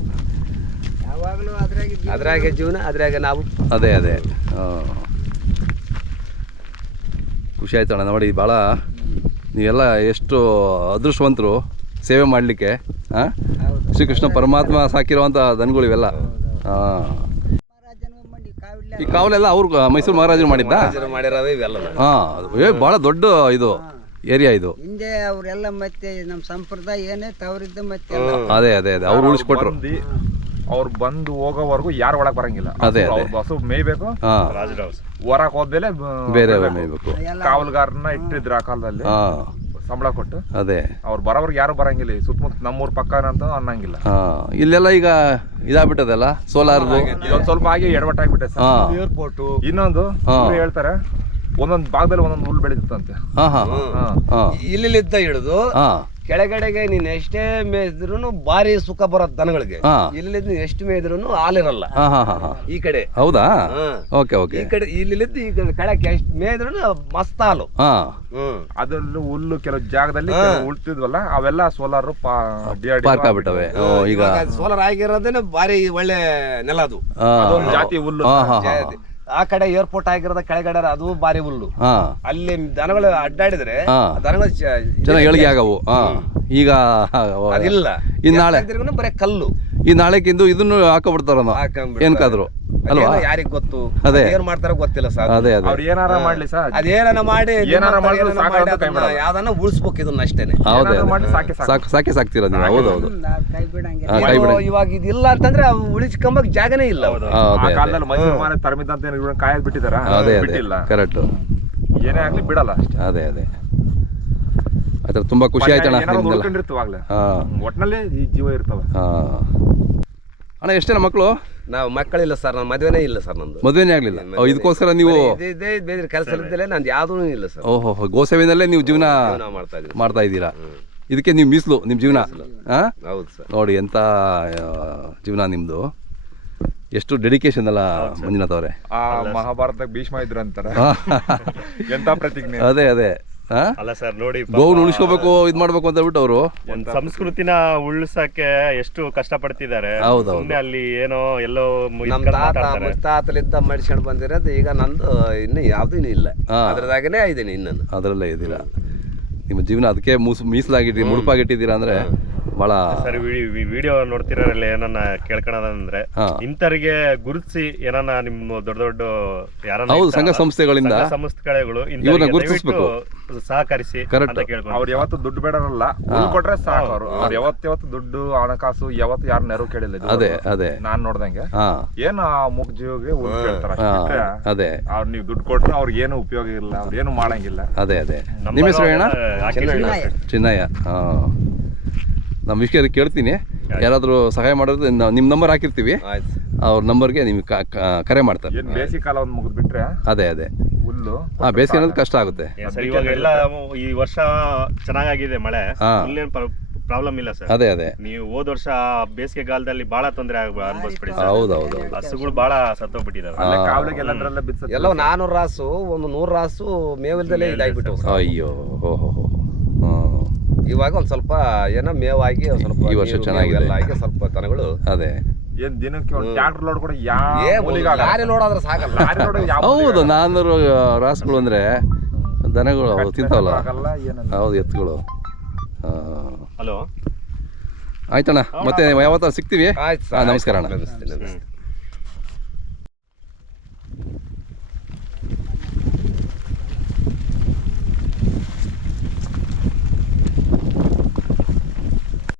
ಯಾವಾಗಲೂ ಅದ್ರಾಗ ಅದ್ರಾಗೆ ಜೀವನ ಅದ್ರಾಗೆ ನಾವು. ಅದೇ ಅದೇ. ಹಾಂ. ಖುಷಿ ಆಯ್ತಣ್ಣ ನೋಡಿ ಭಾಳ ನೀವೆಲ್ಲ ಎಷ್ಟು ಅದೃಷ್ಟವಂತರು ಸೇವೆ ಮಾಡಲಿಕ್ಕೆ ಹಾಂ. ಶ್ರೀಕೃಷ್ಣ ಪರಮಾತ್ಮ ಸಾಕಿರುವಂಥ ದನಗಳು ಇವೆಲ್ಲ ಈ ಕಾವಲೆಲ್ಲ ಅವ್ರು ಮೈಸೂರು ಮಹಾರಾಜರು ಮಾಡಿದ್ದ? ಬಹಳ ಮಾಡಿರೋದು ಇವೆಲ್ಲ. ಹಾಂ ಏ ಭಾಳ ದೊಡ್ಡ ಇದು ಏರಿಯಾ ಇದು. ಹಿಂದೆ ಅವರೆಲ್ಲ ಮತ್ತೆ ನಮ್ಮ ಸಂಪ್ರದಾಯ ಏನೇ ತವರಿದ್ದ ಮತ್ತೆ ಅದೇ ಅದೇ ಅದೇ. ಅವ್ರು ಉಳಿಸ್ಕೊಟ್ರು ಅವ್ರು ಬಂದು ಹೋಗೋವರೆಗೂ ಯಾರು ಒಳಗ್ ಬರಂಗಿಲ್ಲ. ಅದೇ, ಅದೇ. ಅವ್ರ ಬಸ್ಸು ಮೇಯ್ಬೇಕು. ಹೊರಕ್ ಹೋದ್ಮೇಲೆ ಬೇರೆ ಮೇಯ್ಬೇಕು. ಕಾವಲ್ಗಾರನ್ನ ಇಟ್ಟಿದ್ರು ಆ ಕಾಲದಲ್ಲಿ. ಹಾಂ. ಸಂಬಳ ಕೊಟ್ಟು ಅದೇ. ಅವ್ರು ಬರೋವ್ರಿಗೆ ಯಾರು ಬರಂಗಿಲ್ಲ. ಈ ಸುತ್ತಮುತ್ತ ನಮ್ಮೂರ್ ಪಕ್ಕ ಅಂತ ಅನ್ನಂಗಿಲ್ಲ. ಹಾಂ ಇಲ್ಲೆಲ್ಲ ಈಗ ಇದಾಗ್ಬಿಟ್ಟದಲ್ಲ ಸೋಲಾರ್ ಇದೊಂದ್ ಸ್ವಲ್ಪ ಆಗಿ ಎಡವಟ್ಟಾಗ್ಬಿಟ್ಟೆ ಸರ್. ಏರ್ಪೋರ್ಟ್ ಏರ್ಪೋರ್ಟು ಇನ್ನೊಂದು ಹಾ. ಇವ್ರು ಹೇಳ್ತಾರೆ ಒಂದೊಂದ್ ಭಾಗದಲ್ಲಿ ಒಂದೊಂದು ಹುಲ್ ಬೆಳೀತಂತೆ ಹಾ ಹಾಂ. ಹಾ. ಹಾಂ. ಇಲ್ಲಿದ್ದ ಹಿಡಿದು ಹಾಂ. ಕೆಳಗಡೆಗೆ ನೀನ್ ಎಷ್ಟೇ ಮೇಯ್ದ್ರು ಭಾರಿ ಸುಖ ಬರೋ ದನಗಳಿಗೆ. ಹಾ. ಇಲ್ಲಿದ್ದು ಎಷ್ಟು ಮೇಯ್ದ್ರು ಹಾಲಿರಲ್ಲ. ಹಾ ಹಾಂ ಹಾಂ ಹಾಂ. ಈ ಕಡೆ. ಹೌದಾ? Okay okay. ಈ ಕಡೆ ಇಲ್ಲಿದ್ದು ಈ ಕಡೆ ಕೆಳಕ್ಕೆ ಎಷ್ಟು ಮೇಯ್ದ್ರು ಮಸ್ತ್ ಹಾಲು. ಹಾಂ. ಹ್ಮ್. ಅದ್ರಲ್ಲೂ ಹುಲ್ಲು ಕೆಲವು ಜಾಗದಲ್ಲಿ. ಕೆಲವು ಉಳ್ತಿದ್ವಲ್ಲ ಅವೆಲ್ಲ ಸೋಲಾರ್ ಪಾರ್ಕ್ ಆಗ್ಬಿಟ್ಟವೆ. ಓ ಈಗ ಸೋಲಾರ್ ಆಗಿರೋದೇನೆ ಭಾರಿ ಒಳ್ಳೆ ನೆಲ ಅದು. ಹಾಂ. ಅದೊಂದು ಜಾತಿ ಹುಲ್ಲು. ಹಾಂ ಹಾಂ ಹಾಂ. ಜಾತಿ. ಆ ಕಡೆ ಏರ್ಪೋರ್ಟ್ ಆಗಿರೋದ ಕೆಳಗಡೆ ಅದು ಬಾರಿ ಹುಲ್ಲು. ಹಾಂ. ಅಲ್ಲಿ ದನಗಳು ಅಡ್ಡಾಡಿದ್ರೆ ಹಾ. ಆ ದನಗಳು ಚ- ಚೆನ್ನಾಗಿ ಏಳಿಗೆ ಆಗವು. ಹಾಂ. ಈಗ ಅದಿಲ್ಲ. ಇನ್ನು ನಾಳೆ ಬರೀ ಕಲ್ಲು. ಈ ನಾಳೆಗಿಂದು ಇದನ್ನು ಹಾಕೊಬಿಡ್ತಾರ. ಹಾಕೊಂಡ್ಬಿಡ್ತಾರೆ. ಏನಕ್ಕಾದ್ರು? ಅಲ್ವಾ? ಯಾರಿಗ್ ಗೊತ್ತು? ಅದೇ. ಏನ್ ಮಾಡ್ತಾರೋ ಗೊತ್ತಿಲ್ಲ ಸರ್. ಅದೇ ಅದೇ. ಅವ್ರು ಏನಾರ ಮಾಡ್ಲಿ ಸರ್. ಅದೇನಾರ ಮಾಡಿ ಏನಾರ ಮಾಡಿದ್ರು ಸಾಕು ಮಾಡಿ ಅಂತ ಕೈ ಬಿಡಲ್ಲ. ಯಾವ್ದನ್ನ ಉಳಿಸ್ಬೇಕು ಇದನ್ನ ಅಷ್ಟೇನೆ. ಹೌದೇ ಏನಾದ್ರು ಮಾಡಿ ಸಾಕೆ ಸಾಕು. ಸಾಕು ಸಾಕೆ ಸಾಕ್ತೀರ ನೀವು? ಹೌದು ಹೌದು. ಕೈ ಬಿಡಂಗೆ. ಹಾ, ಕೈ ಏನು ಬಿಡ. ಇವಾಗ ಇದಿಲ್ಲ ಅಂತಂದ್ರೆ ಅವು ಉಳಿಸ್ಕೊಂಬಕ್ ಜಾಗನೇ ಇಲ್ಲ ಅವ್ರು. ಹಾ, ಆ ಕಾಲದಲ್ಲಿ ಮೈಸೂರು ಮಾರ ತರಮಿದ್ದಂತ ಕಾಯದ್ ಬಿಟ್ಟಿದಾರ ಅದೇ ಅದೇ. ಬಿಟ್ಟಿಲ್ಲ. ಕರೆಕ್ಟು. ಏನೇ ಆಗ್ಲಿ ಬಿಡಲ್ಲ ಅಷ್ಟೇ. ಅದೇ ಅದೇ. ಆಯ್ತು ತುಂಬಾ ಖುಷಿ ಆಯ್ತಣ್ಣ ಏನಾದ್ರು ನಿಮ್ದೆಲ್ಲ. ಹಾಂ. ಒಟ್ನಲ್ಲಿ ಈ ಜೀವ ಇರ್ತಾವ. ಹಾ. ಅಣ್ಣ ಎಷ್ಟೇನ ಮಕ್ಕಳು ನಾವು ಮಕ್ಕಳಿಲ್ಲ ಸರ್ ನನ್ನ ಮದುವೆನೇ ಇಲ್ಲ ಸರ್ ನಂದು. ಮದುವೆನೇ ಆಗಲಿಲ್ಲ? ಇದಕ್ಕೋಸ್ಕರ ನೀವು ಇದೇ- ಇದೇ ಬೇರೆ ಕೆಲಸ ಇದ್ದಲೇ ನಂದು ಯಾವುದೂ ಇಲ್ಲ ಸರ್. ಓಹೋ ಗೋಸೇವೆನಲ್ಲೇ ನೀವು ಜೀವನ ಮಾಡ್ತಾ ಇದ್ದೀರಾ? ಇದಕ್ಕೆ ನೀವು ಮೀಸಲು ನಿಮ್ಮ ಜೀವನ? ಹಾಂ ಹೌದು ಸರ್. ನೋಡಿ ಎಂಥ ಆ, ಜೀವನ ನಿಮ್ಮದು ಎಷ್ಟು ಡೆಡಿಕೇಶನ್ ಅಲ್ಲ ಮಂಜುನಾಥ್ ಅವರೇ? ಆ ಮಹಾಭಾರತದಾಗ ಭೀಷ್ಮ ಇದ್ರು ಅಂತಾರ. ಎಂತ ಪ್ರತಿಜ್ಞೆ? ಅದೇ ಅದೇ? ಅಲ್ಲ ಸರ್ ನೋಡಿ ಗೋವ್ನ ಉಳಿಸ್ಕೋಬೇಕು ಇದು ಮಾಡ್ಬೇಕು ಅಂತ ಬಿಟ್ಟು ಅವರು ಒಂದ್ ಸಂಸ್ಕೃತಿನ ಉಳಿಸಕ್ಕೆ ಎಷ್ಟು ಕಷ್ಟ ಪಡ್ತಿದ್ದಾರೆ ಸುಮ್ನೆ ಅಲ್ಲಿ ಏನೋ ಎಲ್ಲೋ ಮು- ನಮ್ ಇದ್ಕೊಂಡ್ ತಾತ. ಮುತ್ತಾತಲಿದ್ದ ಮಡ್ಸ್ಕೊಂಡು ಬಂದಿರೋದು ಈಗ ನಂದು ಇನ್ನು ಯಾವ್ದು ಇಲ್ಲ. ಅದ್ರದಾಗನೇ ಇದ್ದೀನಿ ಇನ್ನೊಂದು. ಅದರಲ್ಲೇ ಇದ್ದೀರಾ ನಿಮ್ಮ ಜೀವನ ಅದಕ್ಕೆ ಮೂಸ್ ಮೀಸಲಾಗಿಟ್ಟಿ ಮುಡುಪಾಗಿಟ್ಟಿದ್ದೀರಾ ಅಂದರೆ ಸರ್ ವಿಡಿಯೋ ನೋಡ್ತಿರೋದ್ರಲ್ಲಿ ಏನನ್ನ ಕೇಳ್ಕೊಳದಂದ್ರೆ ಇಂಥರಿಗೆ ಇಂಥವ್ರಿಗೆ ಗುರುತಿಸಿ ಏನನ್ನ ನಿಮ್ಮ ದೊಡ್ಡ ದೊಡ್ಡ ಯಾರನ್ನ ಹೌದು ಸಂಘ ಸಂಸ್ಥೆಗಳಿಂದ ಸಂಘ ಸಂಸ್ಥೆಗಳು ಇವ್ರನ್ನ ಗುರುತಿಸ್ಬೇಕು. ಸಹಕರಿಸಿ ಕರೆಕ್ಟ್ ಅವ್ರು ಯಾವತ್ತು ದುಡ್ಡು ಬೇಡರಲ್ಲ ಕೊಟ್ರೆ ಸಾಕು ಅವ್ರು. ಅವ್ರು ಯಾವತ್ತು ಯಾವತ್ತು ದುಡ್ಡು ಹಣಕಾಸು ಯಾವತ್ತು ಯಾರು ನೆರವು ಕೇಳಿಲ್ಲ ಇದು ಅದೇ ಅದೇ. ನಾನ್ ನೋಡ್ದಂಗೆ. ಏನು ಆ ಮುಗ್ ಜೀವಿಗೆ ಹುಲ್ ಕೇಳ್ತಾರ ಅಷ್ಟೇ ಹಾಂ. ಬಿಟ್ರೆ ಅದೇ. ಅವ್ರು ನೀವು ದುಡ್ಡು ಕೊಟ್ರೆ ಅವ್ರಿಗೆ ಏನು ಉಪಯೋಗ ಇಲ್ಲ ಅವ್ರು ಏನು ಮಾಡಂಗಿಲ್ಲ. ಅದೇ ಅದೇ. ನಮ್ಮ ಹೆಸರು. ಚಿನ್ನಯ್ಯ. ಹಾಂ. ನಮ್ಮ ವಿಷಯ ಕೇಳ್ತೀನಿ. ಯಾರಾದರೂ ಸಹಾಯ ಮಾಡೋದು ನಿಮ್ಮ ನಂಬರ್ ಹಾಕಿರ್ತೀವಿ. ಅವ್ರ ನಂಬರ್ಗೆ ನಿಮ್ಗೆ ಕರೆ ಮಾಡ್ತಾರೆ. ಏನ್ ಬೇಸಿಗೆ ಕಾಲ ಒಂದ್ ಮುಗಿದ್ ಬಿಟ್ರೆ ಅದೇ ಅದೇ. ಹುಲ್ಲು ಹಾಂ ಬೇಸಿಗೆ ಅನ್ನೋದು ಕಷ್ಟ ಆಗುತ್ತೆ. ಏನ್ ಸರ್ ಇವಾಗ ಎಲ್ಲ ಈ ವರ್ಷ ಚೆನ್ನಾಗಾಗಿದೆ ಮಳೆ. ಪ್ರಾಬ್ಲಮ್ ಇಲ್ಲ ಸರ್. ಅದೇ ಅದೇ. ನೀವು ಹೋದ ವರ್ಷ ಬೇಸಿಗೆ ಕಾಲದಲ್ಲಿ ಬಹಳ ತೊಂದರೆ ಅನುಭವಿಸ್ಬಿಡಿ ಸರ್. ಹೌದು ಹಸುಗಳು ಬಹಳ ಸತ್ತೋಗ್ಬಿಟ್ಟಿದಾವೆ. ಎಲ್ಲ ನಾನೂರು ರಾಸು ಒಂದು ನೂರು ರಾಸು ಮೇವಿಲ್ದಲೇ ಇದಾಗ್ಬಿಟ್ಟು ಅಯ್ಯೋ ಹೋ ಹಾಂ. ಇವಾಗ ಒಂದ್ ಸ್ವಲ್ಪ ಏನೋ ಮೇವಾಗಿ ಒಂದ್ ಸ್ವಲ್ಪ ಈ ವರ್ಷ ನೀರು, ಚೆನ್ನಾಗಿದೆ. ಮೇವೆಲ್ಲ ಆಗಿ ಸ್ವಲ್ಪ ದನಗಳು ಅದೇ. ಏನ್ ದಿನಕ್ಕೆ ಒಂದು ಟ್ರ್ಯಾಕ್ಟರ್ ಲೋಡ್ ಕೂಡ ಏ ಯಾವ ಮೂಲಿಗೆ ಆಗಲ್ಲ. ಲಾರಿ ನೋಡಾದ್ರೆ ಸಾಕಲ್ಲ. ಲಾರಿ ಲೋಡ್ ಯಾವ ಹೌದು ನಾನ್ನೂರು ರಾಸುಗಳು ಅಂದ್ರೆ ದನಗಳು ಅವು ತಿಂತಾವಲ್ಲ? ಆಗಲ್ಲ ಏನಲ್ಲ ಹೌದು ಎತ್ತುಗಳು. ಹಲೋ. ಆಯ್ತಣ್ಣ ಮತ್ತೆ ಯಾವತ್ತಾರು ಸಿಗ್ತೀವಿ? ಆಯ್ತು ಹಾಂ ನಮಸ್ಕಾರ ಅಣ್ಣ. ನಮಸ್ತೆ ನಮಸ್ತೆ.